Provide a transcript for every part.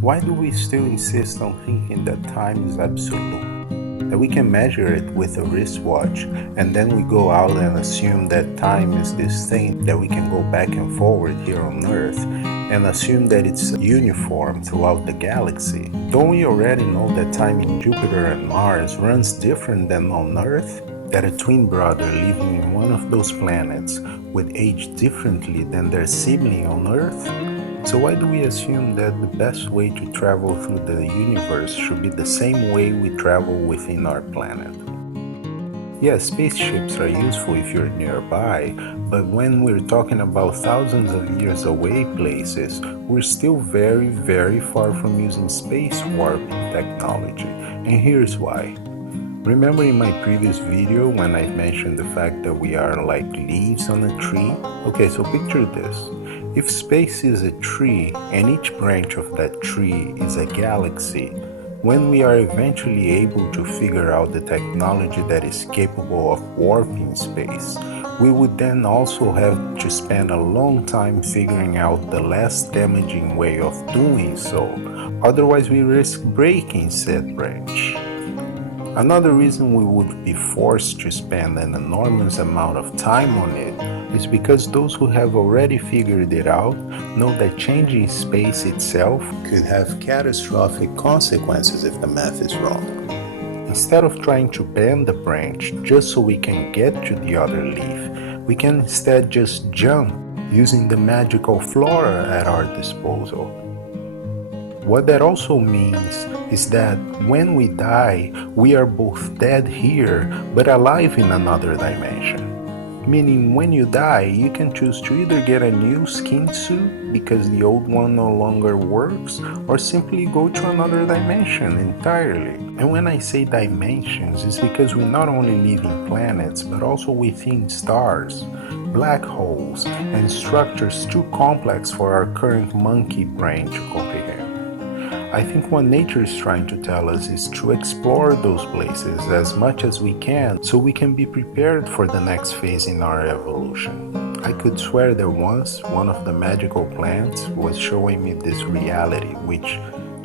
Why do we still insist on thinking that time is absolute? That we can measure it with a wristwatch and then we go out and assume that time is this thing that we can go back and forward here on Earth and assume that it's uniform throughout the galaxy? Don't we already know that time in Jupiter and Mars runs different than on Earth? That a twin brother living in one of those planets would age differently than their sibling on Earth? So why do we assume that the best way to travel through the universe should be the same way we travel within our planet? Yes, spaceships are useful if you're nearby, but when we're talking about thousands of years away places, we're still very, very far from using space warp technology. And here's why. Remember in my previous video when I mentioned the fact that we are like leaves on a tree? Okay, so picture this. If space is a tree and each branch of that tree is a galaxy, when we are eventually able to figure out the technology that is capable of warping space, we would then also have to spend a long time figuring out the less damaging way of doing so. Otherwise, we risk breaking said branch. Another reason we would be forced to spend an enormous amount of time on it is because those who have already figured it out know that changing space itself could have catastrophic consequences if the math is wrong. Instead of trying to bend the branch just so we can get to the other leaf, we can instead just jump using the magical flora at our disposal. What that also means is that when we die, we are both dead here but alive in another dimension. Meaning when you die, you can choose to either get a new skin suit because the old one no longer works, or simply go to another dimension entirely. And when I say dimensions, it's because we not only live in planets but also within stars, black holes, and structures too complex for our current monkey brain to comprehend. I think what nature is trying to tell us is to explore those places as much as we can so we can be prepared for the next phase in our evolution. I could swear that once one of the magical plants was showing me this reality, which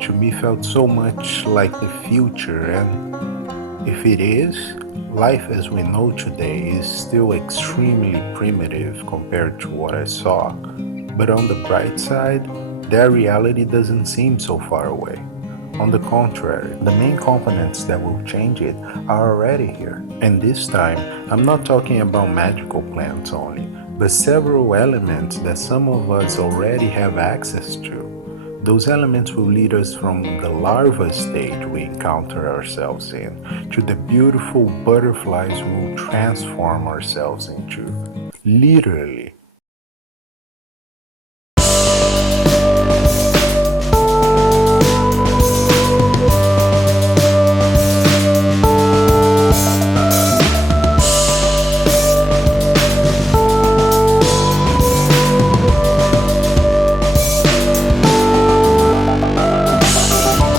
to me felt so much like the future, and if it is, life as we know today is still extremely primitive compared to what I saw. But on the bright side, that reality doesn't seem so far away. On the contrary, the main components that will change it are already here. And this time, I'm not talking about magical plants only, but several elements that some of us already have access to. Those elements will lead us from the larva stage we encounter ourselves in to the beautiful butterflies we will transform ourselves into. Literally,